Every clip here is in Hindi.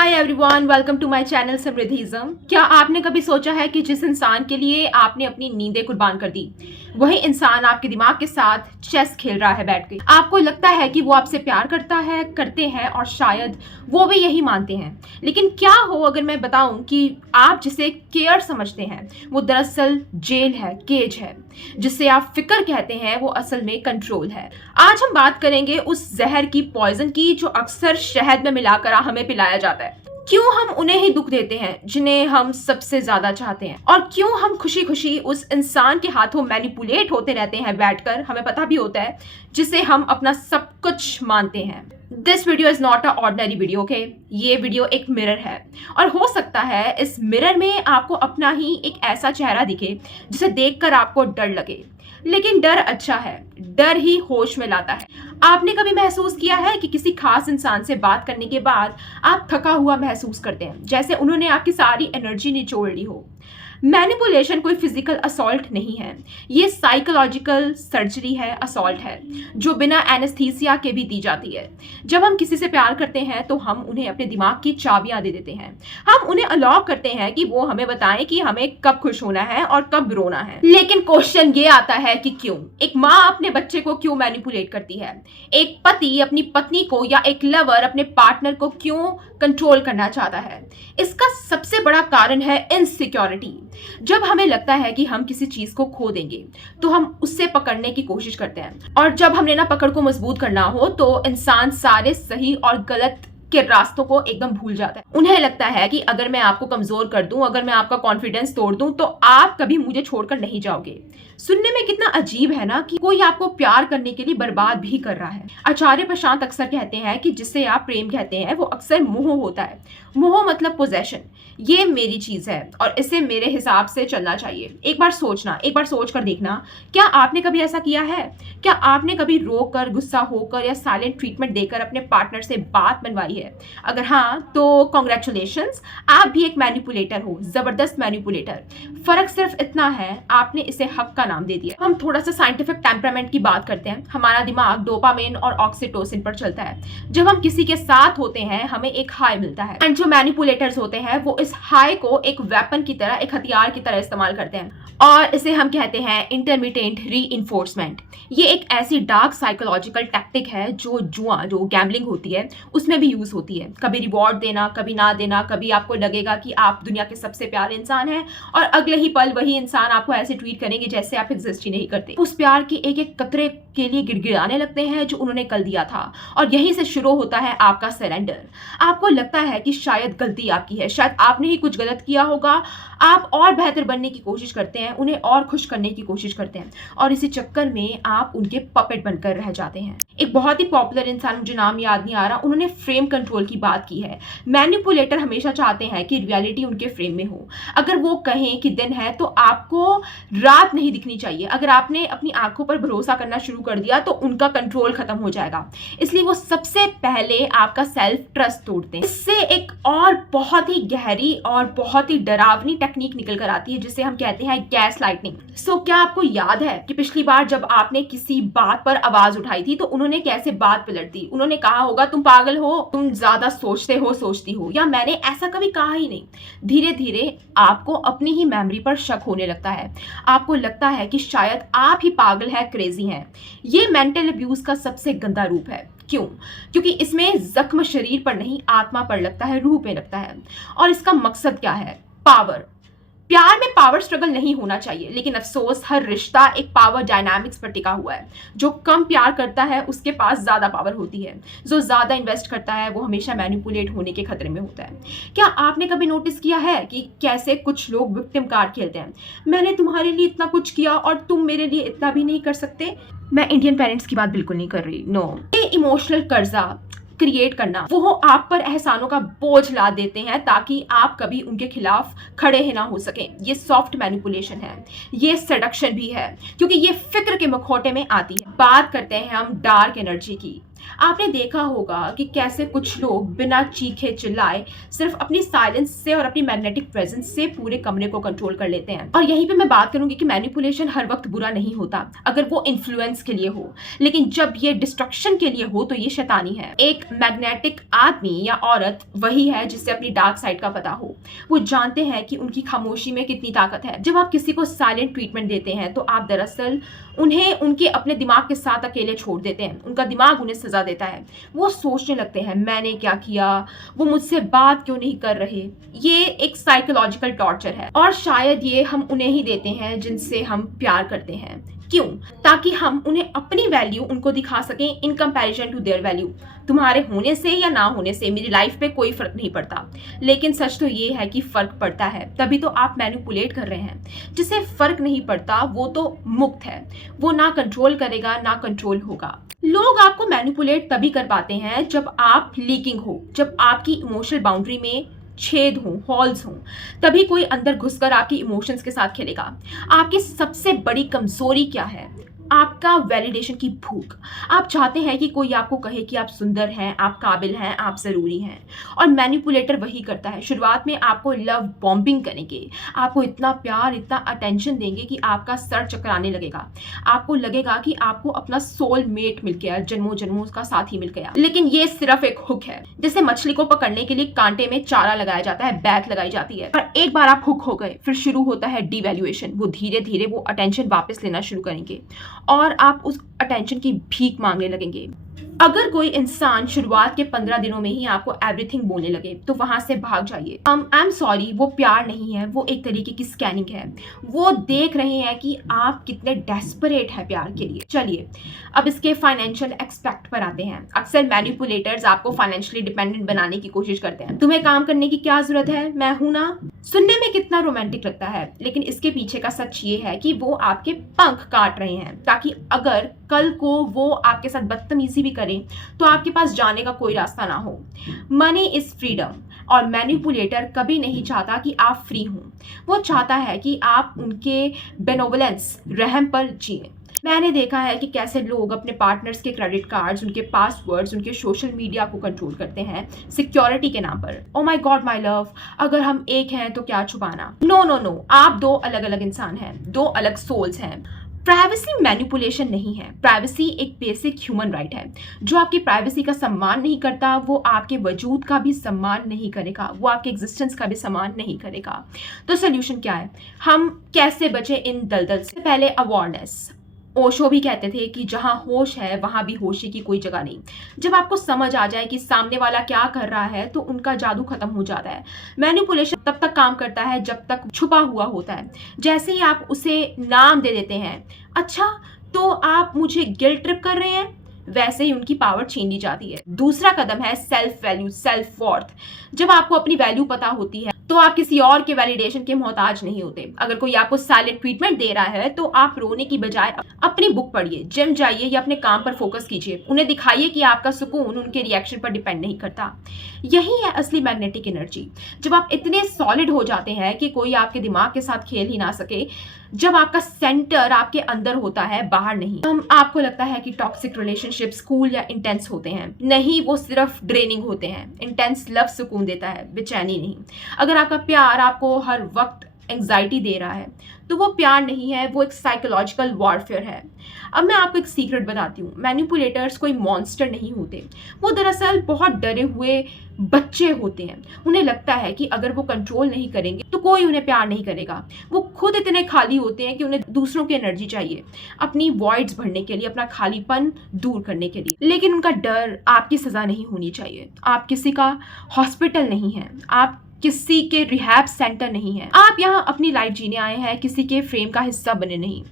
Hi everyone, welcome to my channel Samriddhism. क्या आपने कभी सोचा है कि जिस इंसान के लिए आपने अपनी नींदें कुर्बान कर दी, वही इंसान आपके दिमाग के साथ चेस खेल रहा है बैठ के। आपको लगता है कि वो आपसे प्यार करते हैं और शायद वो भी यही मानते हैं। लेकिन क्या हो अगर मैं बताऊं कि आप जिसे केयर समझते हैं वो दरअसल जेल है, केज है। जिसे आप फिक्र कहते हैं वो असल में कंट्रोल है। आज हम बात करेंगे उस जहर की, पॉइजन की, जो अक्सर शहद में मिलाकर हमें पिलाया जाता है। क्यों हम उन्हें ही दुख देते हैं जिन्हें हम सबसे ज्यादा चाहते हैं, और क्यों हम खुशी खुशी उस इंसान के हाथों मैनिपुलेट होते रहते हैं बैठकर, हमें पता भी होता है, जिसे हम अपना सब कुछ मानते हैं। This video is not a ordinary video, okay. ये वीडियो एक मिरर है, और हो सकता है इस मिरर में आपको अपना ही एक ऐसा चेहरा दिखे जिसे देखकर आपको डर लगे। लेकिन डर अच्छा है, डर ही होश में लाता है। आपने कभी महसूस किया है कि किसी खास इंसान से बात करने के बाद आप थका हुआ महसूस करते हैं, जैसे उन्होंने आपकी सारी एनर्जी निचोड़ ली हो? मैनिपुलेशन कोई फिजिकल असॉल्ट नहीं है, ये साइकोलॉजिकल सर्जरी है, असॉल्ट है, जो बिना एनेस्थीसिया के भी दी जाती है। जब हम किसी से प्यार करते हैं तो हम उन्हें अपने दिमाग की चाबियां दे देते हैं। हम उन्हें अलाउ करते हैं कि वो हमें बताएं कि हमें कब खुश होना है और कब रोना है। लेकिन क्वेश्चन ये आता है कि क्यों? एक माँ अपने बच्चे को क्यों मैनिपुलेट करती है? एक पति अपनी पत्नी को, या एक लवर अपने पार्टनर को क्यों कंट्रोल करना चाहता है? इसका सबसे बड़ा कारण है इनसिक्योरिटी। जब हमें लगता है कि हम किसी चीज को खो देंगे तो हम उससे पकड़ने की कोशिश करते हैं, और जब हमने ना पकड़ को मजबूत करना हो तो इंसान सारे सही और गलत के रास्तों को एकदम भूल जाता है। उन्हें लगता है कि अगर मैं आपको कमजोर कर दूं, अगर मैं आपका कॉन्फिडेंस तोड़ दूं, तो आप कभी मुझे छोड़कर नहीं जाओगे। सुनने में कितना अजीब है ना कि कोई आपको प्यार करने के लिए बर्बाद भी कर रहा है। आचार्य प्रशांत अक्सर कहते हैं कि जिसे आप प्रेम कहते हैं वो अक्सर मोह होता है। मोह मतलब पोजेशन। ये मेरी चीज है और इसे मेरे हिसाब से चलना चाहिए। एक बार सोच कर देखना, क्या आपने कभी ऐसा किया है? क्या आपने कभी रोकर, गुस्सा होकर या साइलेंट ट्रीटमेंट देकर अपने पार्टनर से बात बनवाई है? अगर हाँ तो कॉन्ग्रेचुलेशंस, आप भी एक मैनिपुलेटर हो, जबरदस्त मैनिपुलेटर। फर्क सिर्फ इतना है, आपने इसे हक का नाम दे दिया। हम थोड़ा सा साइंटिफिक टेम्परामेंट की बात करते हैं। हमारा दिमाग डोपामिन और ऑक्सीटोसिन पर चलता है। जब हम किसी के साथ होते हैं हमें एक हाई मिलता है, एंड जो मैनिपुलेटर्स होते हैं वो इस हाई को एक वेपन की तरह, एक हथियार की तरह इस्तेमाल करते हैं, और इसे हम कहते हैं इंटरमिटेंट रीइंफोर्समेंट। ये एक ऐसी डार्क साइकोलॉजिकल टैक्टिक है जो गैम्बलिंग होती है उसमें भी यूज होती है। कभी रिवॉर्ड देना, कभी ना देना, कभी आपको लगेगा कि आप दुनिया के सबसे प्यारे इंसान हैं, और अगले ही पल वही इंसान आपको ऐसे ट्रीट करेंगे जैसे आप एग्जिस्ट ही नहीं करते। उस प्यार के एक एक कतरे के लिए गिड़गिड़ाने लगते हैं जो उन्होंने कल दिया था, और यहीं से शुरू होता है आपका सरेंडर। आपको लगता है कि शायद गलती आपकी है, शायद आपने ही कुछ गलत किया होगा। आप और बेहतर बनने की कोशिश करते हैं, उन्हें और खुश करने की कोशिश करते हैं, और इसी चक्कर में आप उनके पपेट बनकर रह जाते हैं। एक बहुत ही पॉपुलर इंसान, मुझे नाम याद नहीं आ रहा, उन्होंने फ्रेम कंट्रोल की बात की है। मैनिपुलेटर हमेशा चाहते हैं कि रियलिटी उनके फ्रेम में हो। अगर वो कहें कि दिन है तो आपको रात नहीं दिखनी चाहिए। अगर आपने अपनी आंखों पर भरोसा करना शुरू कर दिया तो उनका कंट्रोल खत्म हो जाएगा। इसलिए वो सबसे पहले आपका सेल्फ ट्रस्ट तोड़ते हैं। इससे एक और बहुत ही गहरी और बहुत ही डरावनी टेक्निक निकल कर आती है जिसे हम कहते हैं गैस लाइटनिंग। सो क्या आपको याद है कि पिछली बार जब आपने किसी बात पर आवाज उठाई थी तो उन्होंने कैसे बात पलट दी? उन्होंने कहा होगा तुम पागल हो, तुम ज्यादा सोचती हो, या मैंने ऐसा कभी कहा ही नहीं। धीरे धीरे आपको अपनी ही मेमोरी पर शक होने लगता है। आपको लगता है कि शायद आप ही पागल है, क्रेजी हैं। ये मेंटल अब्यूज का सबसे गंदा रूप है। क्यों? क्योंकि इसमें जख्म शरीर पर नहीं, आत्मा पर लगता है, रूह पे लगता है। और इसका मकसद क्या है? पावर। प्यार में पावर स्ट्रगल नहीं होना चाहिए, लेकिन अफसोस हर रिश्ता एक पावर डायनामिक्स पर टिका हुआ है। जो कम प्यार करता है उसके पास ज्यादा पावर होती है। जो ज्यादा इन्वेस्ट करता है वो हमेशा मैनिपुलेट होने के खतरे में होता है। क्या आपने कभी नोटिस किया है कि कैसे कुछ लोग विक्टिम कार्ड खेलते हैं? मैंने तुम्हारे लिए इतना कुछ किया और तुम मेरे लिए इतना भी नहीं कर सकते। मैं इंडियन पेरेंट्स की बात बिल्कुल नहीं कर रही, नो। ये इमोशनल कर्जा क्रिएट करना, वो आप पर एहसानों का बोझ ला देते हैं ताकि आप कभी उनके खिलाफ खड़े ही ना हो सकें। ये सॉफ्ट मैनिपुलेशन है, ये सेडक्शन भी है, क्योंकि ये फिक्र के मुखौटे में आती है। बात करते हैं हम डार्क एनर्जी की। आपने देखा होगा कि कैसे कुछ लोग बिना चीखे चिल्लाए सिर्फ अपनी साइलेंस से और अपनी मैग्नेटिक प्रेजेंस से पूरे कमरे को कंट्रोल कर लेते हैं। और यहीं पे मैं बात करूंगी कि मैनिपुलेशन हर वक्त बुरा नहीं होता अगर वो इन्फ्लुएंस के लिए हो, लेकिन जब ये डिस्ट्रक्शन के लिए हो तो ये शैतानी है। एक मैग्नेटिक आदमी या औरत वही है जिससे अपनी डार्क साइड का पता हो। वो जानते हैं कि उनकी खामोशी में कितनी ताकत है। जब आप किसी को साइलेंट ट्रीटमेंट देते हैं तो आप दरअसल उन्हें उनके अपने दिमाग के साथ अकेले छोड़ देते हैं। उनका दिमाग उन्हें सजा देता है। वो सोचने लगते हैं मैंने क्या किया, वो मुझसे बात क्यों नहीं कर रहे। ये एक साइकोलॉजिकल टॉर्चर है और शायद ये हम उन्हें ही देते हैं जिनसे हम प्यार करते हैं। क्यों? ताकि हम उन्हें अपनी वैल्यू उनको दिखा सकें in comparison to their value. तुम्हारे होने से या ना होने से मेरी लाइफ पे कोई फर्क नहीं पड़ता, लेकिन सच तो ये है कि फर्क पड़ता है। तभी तो आप मैनिपुलेट कर रहे हैं। जिसे फर्क नहीं पड़ता वो तो मुक्त है, वो ना कंट्रोल करेगा ना कंट्रोल होगा। लोग आपको मैनिपुलेट तभी कर पाते हैं जब आप लीकिंग हो, जब आपकी इमोशनल बाउंड्री में छेद हो, हॉल्स हो। तभी कोई अंदर घुसकर आपकी इमोशंस के साथ खेलेगा। आपकी सबसे बड़ी कमजोरी क्या है? आपका वैलिडेशन की भूख। आप चाहते हैं कि कोई आपको कहे कि आप सुंदर हैं, आप काबिल हैं, आप ज़रूरी हैं। और मैनिपुलेटर वही करता है। शुरुआत में आपको लव बॉम्बिंग करेंगे, आपको इतना प्यार, इतना अटेंशन देंगे कि आपका सर चकराने लगेगा। आपको लगेगा कि आपको अपना सोल मेट मिल गया, जन्मों जन्मों का साथी मिल गया। लेकिन ये सिर्फ एक हुक है। जैसे मछली को पकड़ने के लिए कांटे में चारा लगाया जाता है, बैट लगाई जाती है। और एक बार आप हुक हो गए, फिर शुरू होता है डिवैल्यूएशन। वो धीरे धीरे वो अटेंशन वापस लेना शुरू करेंगे और आप उस अटेंशन की भीख मांगने लगेंगे। अगर कोई इंसान शुरुआत के 15 दिनों में ही आपको एवरीथिंग बोलने लगे तो वहां से भाग जाइए। आई एम सॉरी, वो प्यार नहीं है, वो एक तरीके की स्कैनिंग है। वो देख रहे हैं कि आप कितने डेस्परेट हैं प्यार के लिए। चलिए अब इसके फाइनेंशियल एक्सपेक्ट पर आते हैं। अक्सर मैनिपुलेटर्स आपको फाइनेंशियली डिपेंडेंट बनाने की कोशिश करते हैं। तुम्हें काम करने की क्या जरूरत है, मैं हूं ना। सुनने में कितना रोमांटिक लगता है, लेकिन इसके पीछे का सच ये है कि वो आपके पंख काट रहे हैं ताकि अगर कल को वो आपके साथ बदतमीजी भी करें तो आपके पास जाने का कोई रास्ता ना हो। मनी इज फ्रीडम और मैनिपुलेटर कभी नहीं चाहता कि आप फ्री हो। वो चाहता है कि आप उनके बेनोवलेंस, रहम पर जिए। मैंने देखा है कि कैसे लोग अपने पार्टनर्स के क्रेडिट कार्ड्स, उनके पासवर्ड्स, उनके सोशल मीडिया को कंट्रोल करते हैं सिक्योरिटी के नाम पर। Oh my God my love, अगर हम एक हैं तो क्या छुपाना। नो नो नो, आप दो अलग अलग इंसान हैं, दो अलग सोल्स हैं। प्राइवेसी मैनिपुलेशन नहीं है। प्राइवेसी एक बेसिक ह्यूमन राइट है। जो आपकी प्राइवेसी का सम्मान नहीं करता वो आपके वजूद का भी सम्मान नहीं करेगा, वो आपके एग्जिस्टेंस का भी सम्मान नहीं करेगा। तो सोल्यूशन क्या है? हम कैसे बचे इन दलदल से? पहले अवेयरनेस। ओशो भी कहते थे कि जहां होश है वहां भी होशी की कोई जगह नहीं। जब आपको समझ आ जाए कि सामने वाला क्या कर रहा है तो उनका जादू खत्म हो जाता है। मैनिपुलेशन तब तक काम करता है जब तक छुपा हुआ होता है। जैसे ही आप उसे नाम दे देते हैं, अच्छा तो आप मुझे गिल्ट ट्रिप कर रहे हैं, वैसे ही उनकी पावर छीन ली जाती है। दूसरा कदम है सेल्फ वैल्यू, सेल्फ वर्थ। जब आपको अपनी वैल्यू पता होती है तो आप किसी और के वैलिडेशन के मोहताज नहीं होते। अगर कोई आपको साइलेंट ट्रीटमेंट दे रहा है तो आप रोने की बजाय अपनी बुक पढ़िए, जिम जाइए या अपने काम पर फोकस कीजिए। उन्हें दिखाइए कि आपका सुकून उनके रिएक्शन पर डिपेंड नहीं करता। यही है असली मैग्नेटिक एनर्जी। जब आप इतने सॉलिड हो जाते हैं कि कोई आपके दिमाग के साथ खेल ही ना सके, जब आपका सेंटर आपके अंदर होता है, बाहर नहीं। आपको लगता है कि टॉक्सिक रिलेशनशिप्स कूल या इंटेंस होते हैं, नहीं, वो सिर्फ ड्रेनिंग होते हैं। इंटेंस लव सुकून देता है, बेचैनी नहीं। अगर आपका प्यार आपको हर वक्त एंग्जाइटी दे रहा है तो वो प्यार नहीं है, वो एक साइकोलॉजिकल वॉरफेयर है। अब मैं आपको एक सीक्रेट बताती हूँ। मैनिपुलेटर्स कोई मॉन्स्टर नहीं होते, वो दरअसल बहुत डरे हुए बच्चे होते हैं। उन्हें लगता है कि अगर वो कंट्रोल नहीं करेंगे तो कोई उन्हें प्यार नहीं करेगा। वो खुद इतने खाली होते हैं कि उन्हें दूसरों की एनर्जी चाहिए अपनी वॉइड्स भरने के लिए, अपना खालीपन दूर करने के लिए। लेकिन उनका डर आपकी सजा नहीं होनी चाहिए। आप किसी का हॉस्पिटल नहीं है, आप किसी के रिहैब सेंटर नहीं है। आप यहाँ अपनी लाइफ जीने आए हैं, किसी के फ्रेम का हिस्सा बने नहीं।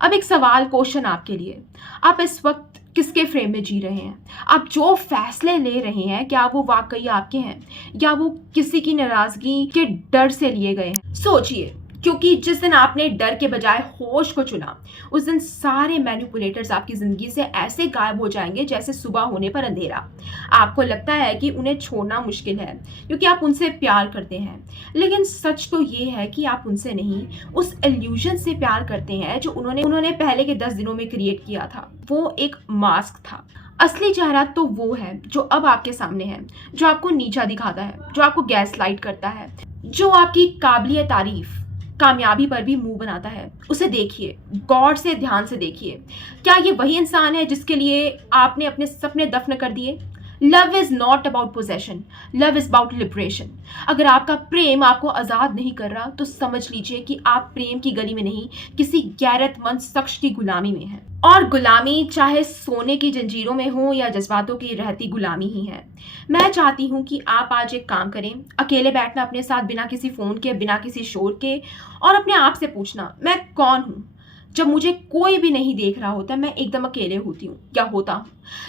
अब एक सवाल, क्वेश्चन आपके लिए, आप इस वक्त किसके फ्रेम में जी रहे हैं? आप जो फैसले ले रहे हैं क्या वो वाकई आपके हैं या वो किसी की नाराजगी के डर से लिए गए हैं? सोचिए, क्योंकि जिस दिन आपने डर के बजाय होश को चुना उस दिन सारे मैनिपुलेटर्स आपकी जिंदगी से ऐसे गायब हो जाएंगे जैसे सुबह होने पर अंधेरा। आपको लगता है कि उन्हें छोड़ना मुश्किल है क्योंकि आप उनसे प्यार करते हैं, लेकिन सच तो ये है कि आप उनसे नहीं, उस इल्यूजन से प्यार करते हैं जो उन्होंने पहले के 10 दिनों में क्रिएट किया था। वो एक मास्क था। असली चेहरा तो वो है जो अब आपके सामने है, जो आपको नीचा दिखाता है, जो आपको गैस लाइट करता है, जो आपकी काबिलियत तारीफ कामयाबी पर भी मुंह बनाता है। उसे देखिए, गौर से, ध्यान से देखिए। क्या ये वही इंसान है जिसके लिए आपने अपने सपने दफन कर दिए? Love is not about possession, love is about liberation. अगर आपका प्रेम आपको आज़ाद नहीं कर रहा तो समझ लीजिए कि आप प्रेम की गली में नहीं, किसी गैरतमंद शख्स की गुलामी में हैं। और गुलामी चाहे सोने की जंजीरों में हो या जज्बातों की रहती गुलामी ही है। मैं चाहती हूँ कि आप आज एक काम करें, अकेले बैठना अपने साथ, बिना किसी फ़ोन के, बिना किसी शोर के, और अपने आप से पूछना, मैं कौन हूँ? जब मुझे कोई भी नहीं देख रहा होता, मैं एकदम अकेले होती हूँ या होता हूँ।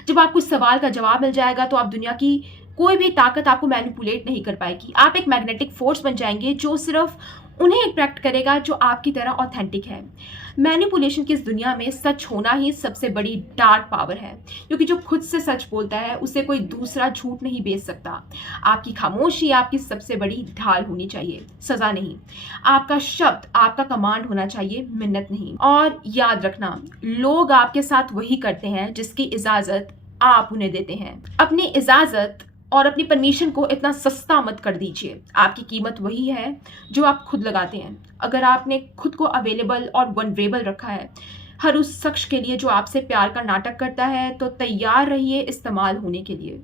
जब आपको इस सवाल का जवाब मिल जाएगा तो आप दुनिया की कोई भी ताकत आपको मैनिपुलेट नहीं कर पाएगी। आप एक मैग्नेटिक फोर्स बन जाएंगे जो सिर्फ उन्हें अट्रैक्ट करेगा जो आपकी तरह ऑथेंटिक है। मैनिपुलेशन की इस दुनिया में सच होना ही सबसे बड़ी डार्क पावर है, क्योंकि जो खुद से सच बोलता है उसे कोई दूसरा झूठ नहीं बेच सकता। आपकी खामोशी आपकी सबसे बड़ी ढाल होनी चाहिए, सजा नहीं। आपका शब्द आपका कमांड होना चाहिए, मिन्नत नहीं। और याद रखना, लोग आपके साथ वही करते हैं जिसकी इजाजत आप उन्हें देते हैं। अपनी इजाजत और अपनी परमिशन को इतना सस्ता मत कर दीजिए। आपकी कीमत वही है जो आप खुद लगाते हैं। अगर आपने खुद को अवेलेबल और वनरेबल रखा है हर उस शख्स के लिए जो आपसे प्यार का नाटक करता है, तो तैयार रहिए इस्तेमाल होने के लिए।